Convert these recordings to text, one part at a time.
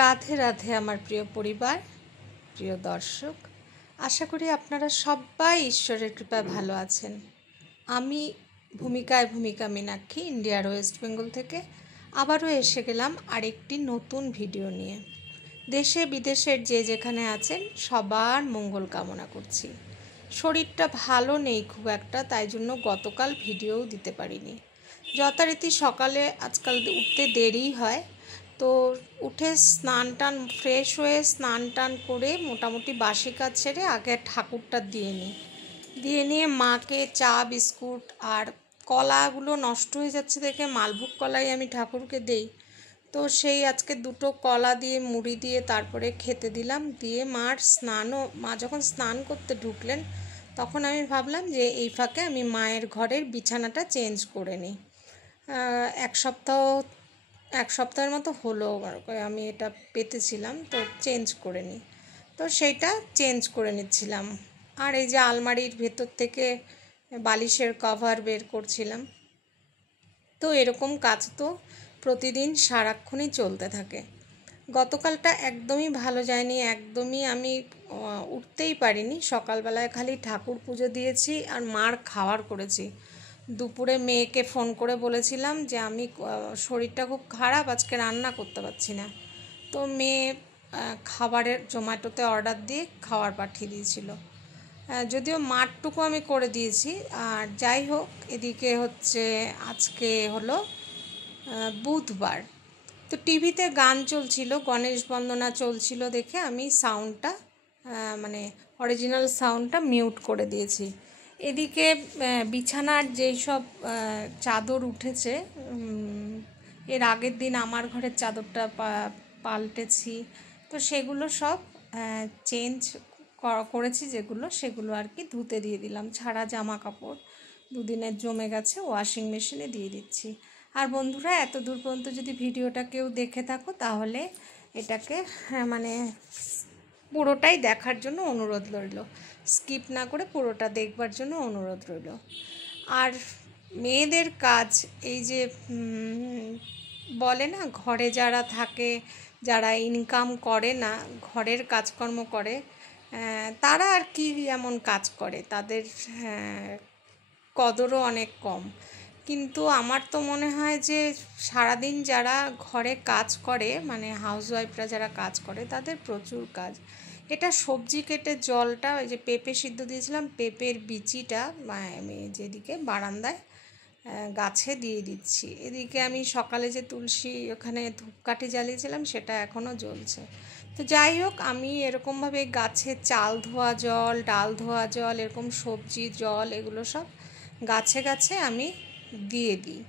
রাধে রাধে আমার প্রিয় পরিবার, প্রিয় দর্শক। আশা করি আপনারা সবাই ঈশ্বরের কৃপায় ভালো আছেন। আমি ভূমিকা মীনাক্ষী, ইন্ডিয়ার ওয়েস্ট বেঙ্গল থেকে আবারও এসে গেলাম আরেকটি নতুন ভিডিও নিয়ে। দেশে বিদেশের যে যেখানে আছেন সবার মঙ্গল কামনা করছি। শরীরটা ভালো নেই খুব একটা, তাই জন্য গতকাল ভিডিও দিতে পারিনি। যথারীতি সকালে আজকাল উঠতে দেরি হয়, তো উঠে স্নান টান ফ্রেশ হয়ে স্নান টান করে মোটামুটি বাসি কাজ ছেড়ে আগে ঠাকুরটা দিয়ে নিয়ে মাকে চা বিস্কুট আর কলাগুলো নষ্ট হয়ে যাচ্ছে দেখে মালভোগ কলাই আমি ঠাকুরকে দেই, তো সেই আজকে দুটো কলা দিয়ে মুড়ি দিয়ে তারপরে খেতে দিলাম। দিয়ে মা যখন স্নান করতে ঢুকলেন তখন আমি ভাবলাম যে এই ফাঁকে আমি মায়ের ঘরের বিছানাটা চেঞ্জ করে নিই। এক সপ্তাহের মতো হলো আমি এটা পেতেছিলাম, তো চেঞ্জ করে নিই। তো সেইটা চেঞ্জ করে নিচ্ছিলাম। আর এই যে আলমারির ভেতর থেকে বালিশের কভার বের করছিলাম। তো এরকম কাজ তো প্রতিদিন সারাক্ষণই চলতে থাকে। গতকালটা একদমই ভালো যায়নি, একদমই আমি উঠতেই পারিনি। সকালবেলায় খালি ঠাকুর পুজো দিয়েছি আর মার খাওয়ার করেছি। দুপুরে মেয়েকে ফোন করে বলেছিলাম যে আমি শরীরটা খুব খারাপ, আজকে রান্না করতে পারছি না। তো মেয়ে খাবারের জোম্যাটোতে অর্ডার দিয়ে খাবার পাঠিয়ে দিয়েছিল। যদিও মারটুকু আমি করে দিয়েছি। আর যাই হোক, এদিকে হচ্ছে আজকে হলো বুধবার, তো টিভিতে গান চলছিল, গণেশ বন্দনা চলছিল দেখে আমি সাউন্ডটা মানে অরিজিনাল সাউন্ডটা মিউট করে দিয়েছি। এদিকে বিছানার যেই সব চাদর উঠেছে, এর আগের দিন আমার ঘরের চাদরটা পাল্টেছি, তো সেগুলো সব চেঞ্জ করেছি, সেগুলো আর কি ধুতে দিয়ে দিলাম। ছাড়া জামা কাপড় দুদিনের জমে গেছে, ওয়াশিং মেশিনে দিয়ে দিচ্ছি। আর বন্ধুরা, এত দূর পর্যন্ত যদি ভিডিওটা কেউ দেখে থাকো তাহলে এটাকে মানে পুরোটাই দেখার জন্য অনুরোধ রইল, স্কিপ না করে পুরোটা দেখবার জন্য অনুরোধ রইল। আর মেয়েদের কাজ, এই যে বলে না, ঘরে যারা থাকে, যারা ইনকাম করে না, ঘরের কাজকর্ম করে, তারা আর কি এমন কাজ করে, তাদের কদরও অনেক কম। কিন্তু আমার তো মনে হয় যে সারাদিন যারা ঘরে কাজ করে, মানে হাউসওয়াইফরা যারা কাজ করে, তাদের প্রচুর কাজ। এটা সবজি কেটে জলটা, ওই যে পেঁপে সিদ্ধ দিয়েছিলাম, পেঁপের বিচিটা আমি যেদিকে বারান্দায় গাছে দিয়ে দিচ্ছি। এদিকে আমি সকালে যে তুলসী ওখানে ধূপকাঠি জ্বালিয়েছিলাম সেটা এখনও জ্বলছে। তো যাই হোক, আমি এরকমভাবে গাছে চাল ধোয়া জল, ডাল ধোয়া জল, এরকম সবজির জল, এগুলো সব গাছে গাছে আমি দিয়ে দিই।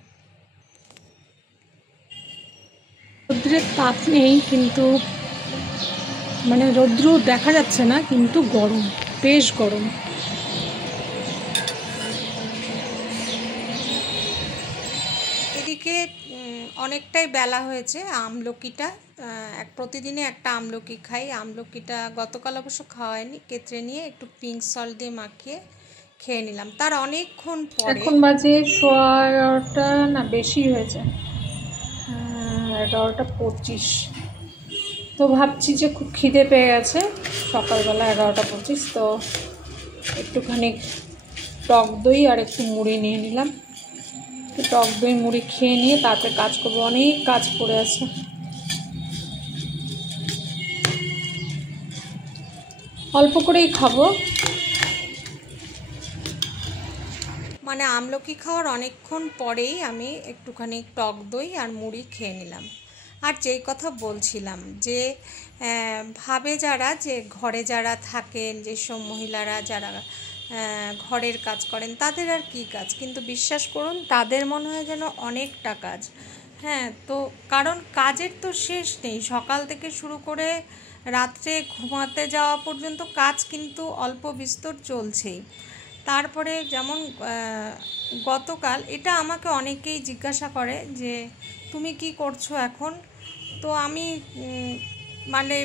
রৌদ্রের তাপ নেই, কিন্তু মানে রৌদ্র দেখা যাচ্ছে না, কিন্তু গরম, বেশ গরম। এদিকে অনেকটাই বেলা হয়েছে। আমলকিটা প্রতিদিনে একটা আমলকি খাই। আমলকিটা গতকাল অবশ্য খাওয়া হয়নি, কেটে নিয়ে একটু পিঙ্ক সল্ট দিয়ে মাখিয়ে খেয়ে নিলাম। তার অনেকক্ষণ পরে, এখন বাজে 11:30 না, বেশি হয়েছে, 11:25। তো ভাবছি যে খুব খিদে পেয়ে গেছে, সকালবেলা 11:25, তো একটুখানি টক দই আর একটু মুড়ি নিয়ে নিলাম। একটু টক দই মুড়ি খেয়ে নিয়ে তারপরে কাজ করবো, অনেক কাজ পড়ে আছে। অল্প করেই খাবো। মানে আমলকি খাওয়ার অনেকক্ষণ পরেই আমি একটুখানি টক দই আর মুড়ি খেয়ে নিলাম। আর যেই কথা বলছিলাম যে ভাবে যারা, যে ঘরে যারা থাকেন, যেসব মহিলারা যারা ঘরের কাজ করেন, তাদের আর কি কাজ, কিন্তু বিশ্বাস করুন তাদের মনে হয় যেন অনেকটা কাজ। হ্যাঁ, তো কারণ কাজের তো শেষ নেই। সকাল থেকে শুরু করে রাত্রে ঘুমাতে যাওয়া পর্যন্ত কাজ কিন্তু অল্প বিস্তর চলছেই। তারপরে যেমন গতকাল এটা আমাকে অনেকেই জিজ্ঞাসা করে যে তুমি কি করছো এখন। তো আমি মানে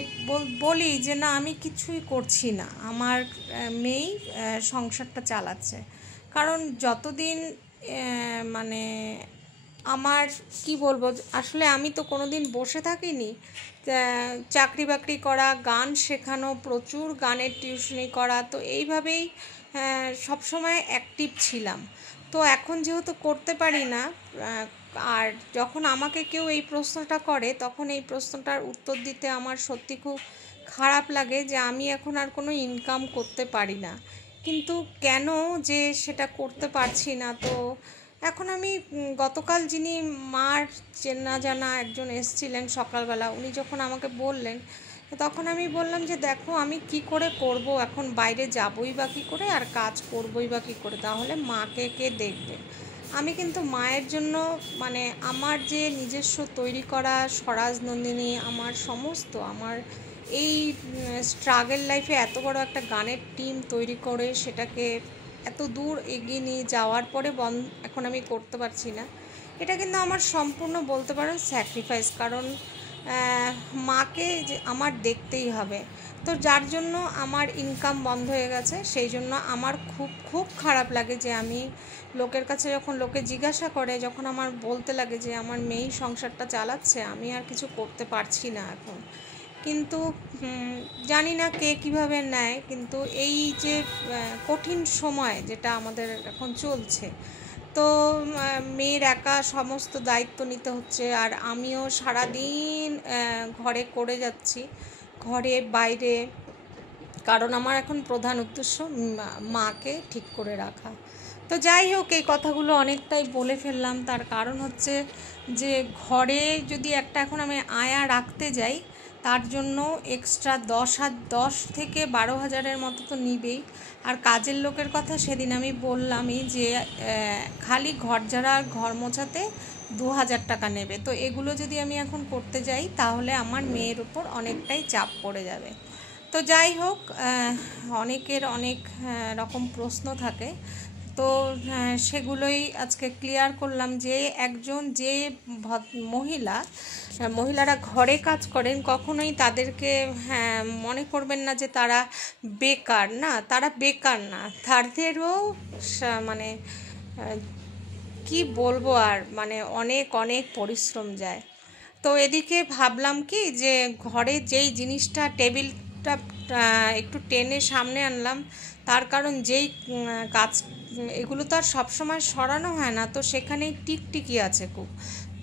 বলি যে না, আমি কিছুই করছি না, আমার মেয়েই সংসারটা চালাচ্ছে। কারণ যতদিন মানে আমার কি বলবো, আসলে আমি তো কোনো দিন বসে থাকিনি। চাকরি বাকরি করা, গান শেখানো, প্রচুর গানের টিউশনি করা, তো এইভাবেই সবসময় অ্যাক্টিভ ছিলাম। তো এখন যেহেতু করতে পারি না, আর যখন আমাকে কেউ এই প্রশ্নটা করে তখন এই প্রশ্নটার উত্তর দিতে আমার সত্যি খুব খারাপ লাগে যে আমি এখন আর কোনো ইনকাম করতে পারি না। কিন্তু কেন যে সেটা করতে পারছি না, তো এখন আমি গতকাল যিনি মার চেনা জানা একজন এসছিলেন সকালবেলা, উনি যখন আমাকে বললেন, তখন আমি বললাম যে দেখো আমি কি করে করব, এখন বাইরে যাবই বা কী করে, আর কাজ করবই বা কী করে, তাহলে মাকে কে দেখবে। আমি কিন্তু মায়ের জন্য মানে আমার যে নিজস্ব তৈরি করা স্বরাজ নন্দিনী, আমার সমস্ত আমার এই স্ট্রাগল লাইফে এত বড় একটা গানের টিম তৈরি করে সেটাকে এত দূর এগিয়ে নিয়ে যাওয়ার পরে এখন আমি করতে পারছি না, এটা কিন্তু আমার সম্পূর্ণ বলতে পারো স্যাক্রিফাইস। কারণ মাকে যে আমার দেখতেই হবে, তো যার জন্য আমার ইনকাম বন্ধ হয়ে গেছে। সেই জন্য আমার খুব খুব খারাপ লাগে যে আমি লোকের কাছে যখন লোকে জিজ্ঞাসা করে, যখন আমার বলতে লাগে যে আমার মেয়েই সংসারটা চালাচ্ছে, আমি আর কিছু করতে পারছি না এখন। কিন্তু জানি না কে কীভাবে নেয়, কিন্তু এই যে কঠিন সময় যেটা আমাদের এখন চলছে, তো মেয়ের একা সমস্ত দায়িত্ব নিতে হচ্ছে, আর আমিও সারাদিন ঘরে করে যাচ্ছি, ঘরে বাইরে। কারণ আমার এখন প্রধান উদ্দেশ্য মাকে ঠিক করে রাখা। তো যাই হোক, এই কথাগুলো অনেকটাই বলে ফেললাম। তার কারণ হচ্ছে যে ঘরে যদি একটা এখন আমি আয়া রাখতে যাই, তার জন্য এক্সট্রা 10 থেকে 12,000-এর মতো তো নিবেই। আর কাজের লোকের কথা সেদিন আমি বললামই যে খালি ঘর ঝাড়া আর ঘর মোছাতে 2,000 টাকা নেবে। তো এগুলো যদি আমি এখন করতে যাই তাহলে আমার মেয়ের উপর অনেকটাই চাপ পড়ে যাবে। তো যাই হোক, অনেকের অনেক রকম প্রশ্ন থাকে, তো সেগুলোই আজকে ক্লিয়ার করলাম যে একজন যে মহিলারা ঘরে কাজ করেন, কখনোই তাদেরকে মনে করবেন না যে তারা বেকার। না, তারা বেকার না, তাদেরও মানে কি বলবো আর, মানে অনেক অনেক পরিশ্রম যায়। তো এদিকে ভাবলাম কি যে ঘরে যেই জিনিসটা টেবিলটা একটু টেনে সামনে আনলাম, তার কারণ যেই কাজ এগুলো তো আর সবসময় সরানো হয় না, তো সেখানেই টিকটিকি আছে খুব,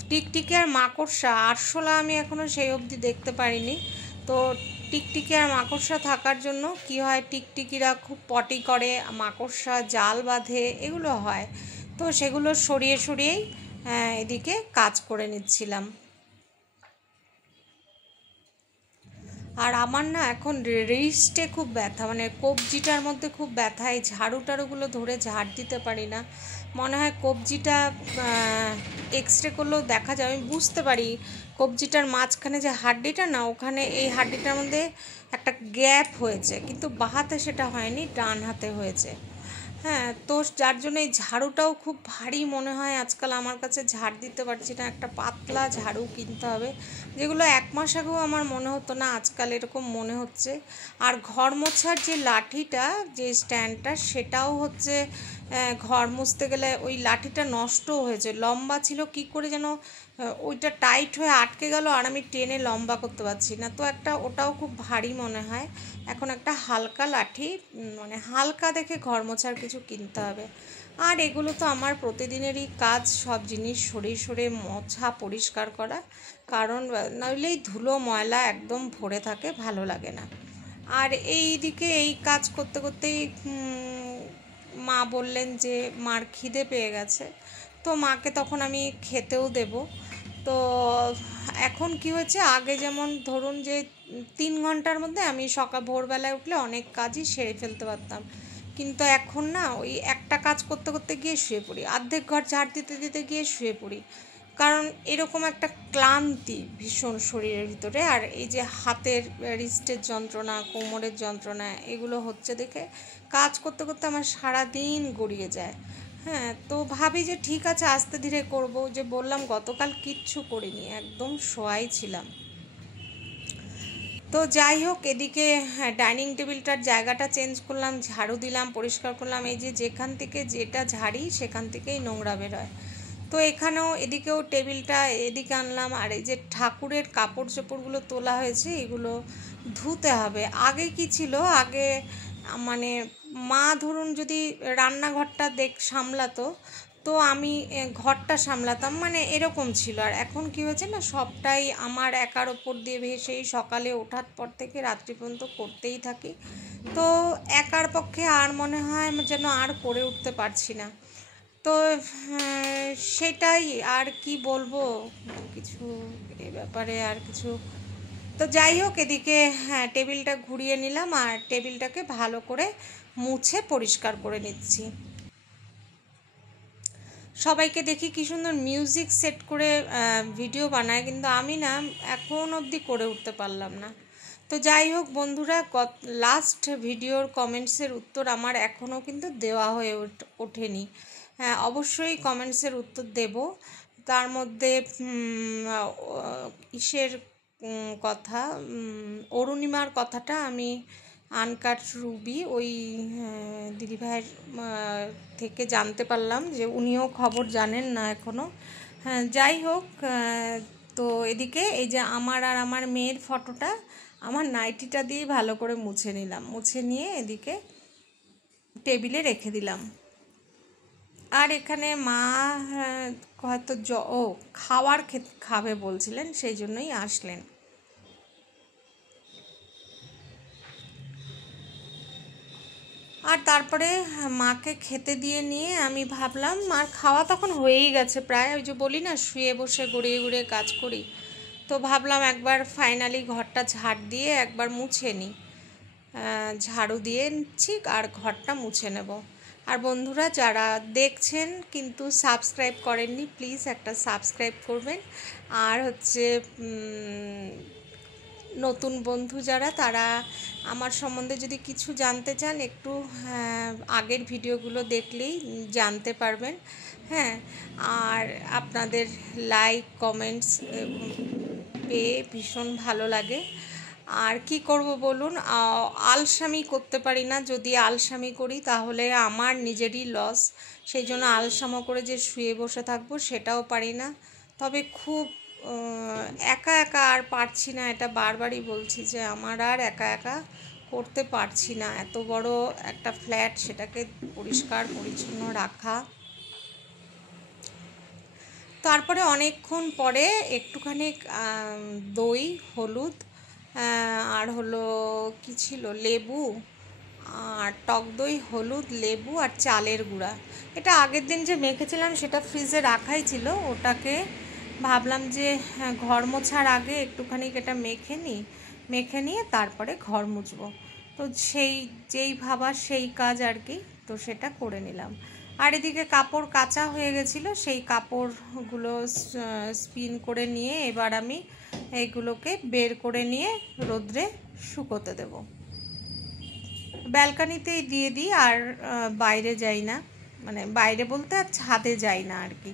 টিকটিকি আর মাকড়সা। আরশোলা আমি এখনও সেই অবধি দেখতে পারিনি। তো টিকটিকি আর মাকড়সা থাকার জন্য কি হয়, টিকটিকিরা খুব পটি করে, মাকড়সা জাল বাঁধে, এগুলো হয়। তো সেগুলো সরিয়েই এদিকে কাজ করে নিচ্ছিলাম। আর আমার না এখন রিস্টে খুব ব্যথা, মানে কবজিটার মধ্যে খুব ব্যথা, এই ঝাড়ু টাড়ুগুলো ধরে ঝাড় দিতে পারি না। মনে হয় কবজিটা এক্সরে করলেও দেখা যায়, আমি বুঝতে পারি কবজিটার মাঝখানে যে হাড্ডিটা না, ওখানে এই হাড্ডিটার মধ্যে একটা গ্যাপ হয়েছে, কিন্তু বাঁ হাতে সেটা হয়নি, ডান হাতে হয়েছে। হ্যাঁ, তো যার জন্য এই ঝাড়ুটাও খুব ভারী মনে হয় আজকাল আমার কাছে, ঝাড় দিতে পারছি না। একটা পাতলা ঝাড়ু কিনতে হবে, যেগুলো 1 মাস আগেও আমার মনে হতো না, আজকাল এরকম মনে হচ্ছে। আর ঘর মোছার যে লাঠিটা, যে স্ট্যান্ডটা, সেটাও হচ্ছে ঘর মুছতে গেলে ওই লাঠিটা নষ্টও হয়েছে, লম্বা ছিল, কি করে যেন ওইটা টাইট হয়ে আটকে গেল, আর আমি টেনে লম্বা করতে পারছি না। তো ওটাও খুব ভারী মনে হয়। এখন একটা হালকা লাঠি, মানে হালকা দেখে ঘর মোছার কিছু কিনতে হবে। আর এগুলো তো আমার প্রতিদিনেরই কাজ, সব জিনিস সরিয়ে মোছা পরিষ্কার করা, কারণ নইলেই ধুলো ময়লা একদম ভরে থাকে, ভালো লাগে না। আর এই দিকে এই কাজ করতে করতেই মা বললেন যে মার খিদে পেয়ে গেছে, তো মাকে তখন আমি খেতেও দেব। তো এখন কি হয়েছে, আগে যেমন ধরুন যে 3 ঘন্টার মধ্যে আমি ভোরবেলায় উঠলে অনেক কাজই সেরে ফেলতে পারতাম, কিন্তু এখন না, ওই একটা কাজ করতে করতে গিয়ে শুয়ে পড়ি, অর্ধেক ঘর ঝাড় দিতে দিতে গিয়ে শুয়ে পড়ি। কারণ এরকম একটা ক্লান্তি ভীষণ শরীরের ভিতরে, আর এই যে হাতের রিস্টের যন্ত্রণা, কোমরের যন্ত্রণা, এগুলো হচ্ছে দেখে কাজ করতে করতে আমার সারাদিন গড়িয়ে যায়। হ্যাঁ, তো ভাবি যে ঠিক আছে আস্তে ধীরে করব, যে বললাম গতকাল কিচ্ছু করিনি, একদম শোয়াই ছিলাম। তো যাই হোক, এদিকে ডাইনিং টেবিলটার জায়গাটা চেঞ্জ করলাম, ঝাড়ু দিলাম, পরিষ্কার করলাম। এই যে যেখান থেকে যেটা ঝাড়ি সেখান থেকেই নোংরা বেরোয়, তো এখানেও এদিকেও টেবিলটা এদিকে আনলাম, আর এই যে ঠাকুরের কাপড় চোপড়গুলো তোলা হয়েছে এগুলো ধুতে হবে। আগে কি ছিল, আগে মানে মা ধরুন যদি রান্নাঘরটা সামলাতো, তো আমি ঘরটা সামলাতাম, মানে এরকম ছিল। আর এখন কি হয়েছে না, সবটাই আমার একার ওপর দিয়ে ভেসেই সকালে ওঠার পর থেকে রাত্রি পর্যন্ত করতেই থাকি। তো একার পক্ষে আর মনে হয় যেন আর করে উঠতে পারছি না। তো সেটাই, আর কি বলবো কিছু এ ব্যাপারে আর কিছু। তো যাই হোক, এদিকে হ্যাঁ টেবিলটা ঘুরিয়ে নিলাম আর টেবিলটাকে ভালো করে মুছে পরিষ্কার করে নিচ্ছি। সবাইকে দেখি কি সুন্দর মিউজিক সেট করে ভিডিও বানায়, কিন্তু আমি না এখন অবধি করে উঠতে পারলাম না। তো যাই হোক বন্ধুরা, লাস্ট ভিডিওর কমেন্টসের উত্তর আমার এখনও কিন্তু দেওয়া হয়ে ওঠেনি। হ্যাঁ, অবশ্যই কমেন্টসের উত্তর দেব। তার মধ্যে ইসের কথা, অরুণিমার কথাটা আমি আনকাট রুবি ওই দিদিভাইয়ের থেকে জানতে পারলাম যে উনিও খবর জানেন না এখনও। হ্যাঁ, যাই হোক, তো এদিকে এই যে আমার আর আমার মেয়ের ফটোটা আমার নাইটিটা দিয়ে ভালো করে মুছে নিলাম, মুছে নিয়ে এদিকে টেবিলে রেখে দিলাম। আর এখানে মা হয়তো খাওয়ার খাবে বলছিলেন, সেই জন্যই আসলেন। আর তারপরে মাকে খেতে দিয়ে নিয়ে আমি ভাবলাম, আর খাওয়া তখন হয়েই গেছে প্রায়, ওই যে বলি না শুয়ে বসে গড়িয়ে গড়িয়ে কাজ করি। তো ভাবলাম একবার ফাইনালি ঘরটা ঝাড় দিয়ে একবার মুছে নিই, ঝাড়ু দিয়ে নিচ্ছি আর ঘরটা মুছে নেব। আর বন্ধুরা যারা দেখছেন কিন্তু সাবস্ক্রাইব করেননি, প্লিজ একটা সাবস্ক্রাইব করবেন। আর হচ্ছে নতুন বন্ধু যারা, তারা আমার সম্বন্ধে যদি কিছু জানতে চান একটু আগের ভিডিওগুলো দেখলেই জানতে পারবেন। হ্যাঁ, আর আপনাদের লাইক কমেন্টস পেয়ে ভীষণ ভালো লাগে। আর কি করব বলুন, আলসামি করতে পারি না, যদি আলসামি করি তাহলে আমার নিজেরই লস। সেই জন্য আলসামো করে যে শুয়ে বসে থাকবো সেটাও পারি না। তবে খুব একা একা আর পারছি না, এটা বারবারই বলছি যে আমার আর একা একা করতে পারছি না। এত বড় একটা ফ্ল্যাট, সেটাকে পরিষ্কার পরিচ্ছন্ন রাখা। তারপরে অনেকক্ষণ পরে একটুখানি দই, হলুদ, আর হলো কি ছিল, লেবু, আর টক দই, হলুদ, লেবু আর চালের গুঁড়া, এটা আগের দিন যে মেখেছিলাম সেটা ফ্রিজে রাখাই ছিল। ওটাকে ভাবলাম যে ঘর মোছার আগে একটুখানি এটা মেখে নিয়ে তারপরে ঘর মুছবো। তো যেই ভাবা সেই কাজ আর কি, তো সেটা করে নিলাম। আর এদিকে কাপড় কাচা হয়ে গেছিলো, সেই কাপড়গুলো স্পিন করে নিয়ে এবার আমি এইগুলোকে বের করে নিয়ে রোদ্রে শুকোতে দেব। ব্যালকানিতেই দিয়ে দিই, আর বাইরে যাই না, মানে বাইরে বলতে আর ছাদে যাই না আর কি।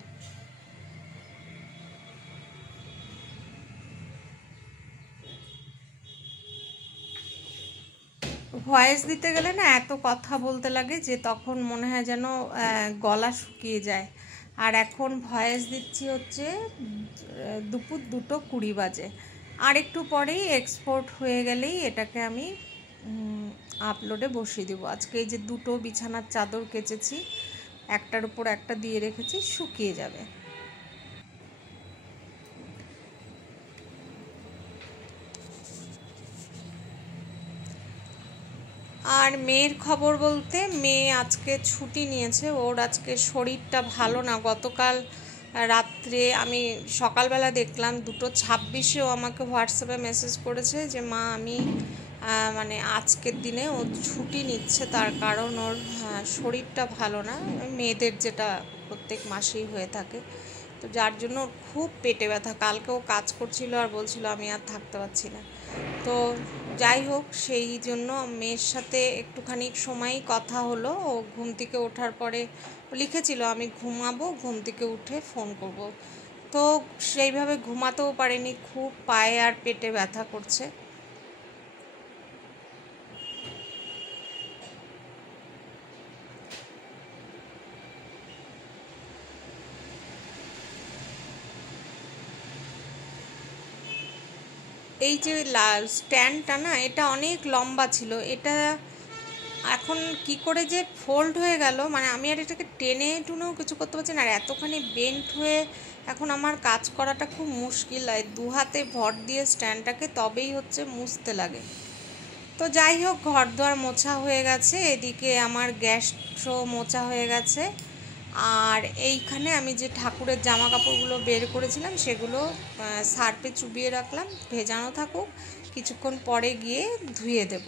ভয়েস দিতে গেলে না এত কথা বলতে লাগে যে তখন মনে হয় যেন গলা শুকিয়ে যায়। আর এখন ভয়েস দিচ্ছি হচ্ছে দুপুর 2:20 বাজে। আর একটু পরেই এক্সপোর্ট হয়ে গেলেই এটাকে আমি আপলোডে বসিয়ে দেবো। আজকে এই যে 2টো বিছানার চাদর কেচেছি, একটার উপর একটা দিয়ে রেখেছি, শুকিয়ে যাবে। আর মেয়ের খবর বলতে, মেয়ে আজকে ছুটি নিয়েছে, ওর আজকে শরীরটা ভালো না। গতকাল রাত্রে আমি সকালবেলা দেখলাম 2:26-এও আমাকে হোয়াটসঅ্যাপে মেসেজ করেছে যে মা আমি মানে আজকের দিনে ও ছুটি নিচ্ছে, তার কারণ ওর শরীরটা ভালো না, মেয়েদের যেটা প্রত্যেক মাসেই হয়ে থাকে। তো যার জন্য ওর খুব পেটে ব্যথা। কালকেও কাজ করছিল আর বলছিল আমি আর থাকতে পারছি না। তো যাই হোক, সেই জন্য মেয়ের সাথে একটুখানি সময় কথা হলো। ও ঘুম থেকে ওঠার পরে লিখেছিল আমি ঘুমাবো, ঘুম থেকে উঠে ফোন করব। তো সেইভাবে ঘুমাতেও পারিনি, খুব পায়ে আর পেটে ব্যথা করছে। এই যে স্ট্যান্ডটা না, এটা অনেক লম্বা ছিল, এটা এখন কি করে যে ফোল্ড হয়ে গেল, মানে আমি আর এটাকে টেনে টুনেও কিছু করতে পারছি না। আর এতখানি বেন্ট হয়ে এখন আমার কাজ করাটা খুব মুশকিল হয়, দু হাতে ভর দিয়ে স্ট্যান্ডটাকে তবেই হচ্ছে মুছতে লাগে। তো যাই হোক, ঘর দুয়ার মোছা হয়ে গেছে, এদিকে আমার গ্যাসও মোছা হয়ে গেছে। আর এইখানে আমি যে ঠাকুরের জামা কাপড়গুলো বের করেছিলাম সেগুলো সার্ফে চুবিয়ে রাখলাম, ভেজানো থাকুক, কিছুক্ষণ পরে গিয়ে ধুয়ে দেব।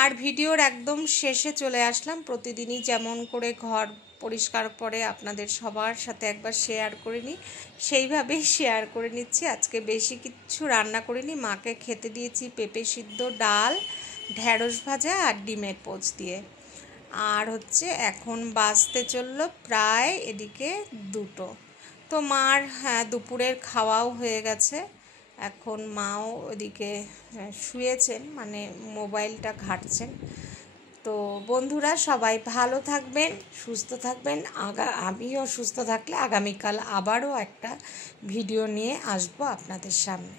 আর ভিডিওর একদম শেষে চলে আসলাম। প্রতিদিনই যেমন করে ঘর পরিষ্কার করে আপনাদের সবার সাথে একবার শেয়ার করে নিই, সেইভাবেই শেয়ার করে নিচ্ছি। আজকে বেশি কিচ্ছু রান্না করিনি, মাকে খেতে দিয়েছি পেঁপে সিদ্ধ, ডাল, ঢ্যাঁড়স ভাজা আর ডিমের পোচ দিয়ে। আর হচ্ছে এখন বাজতে চললো প্রায় এদিকে 2টো। তো মার দুপুরের খাওয়াও হয়ে গেছে, এখন মাও ওদিকে শুয়েছেন, মানে মোবাইলটা ঘাঁটছেন। তো বন্ধুরা, সবাই ভালো থাকবেন, সুস্থ থাকবেন। আমিও সুস্থ থাকলে আগামীকাল আবারও একটা ভিডিও নিয়ে আসবো আপনাদের সামনে।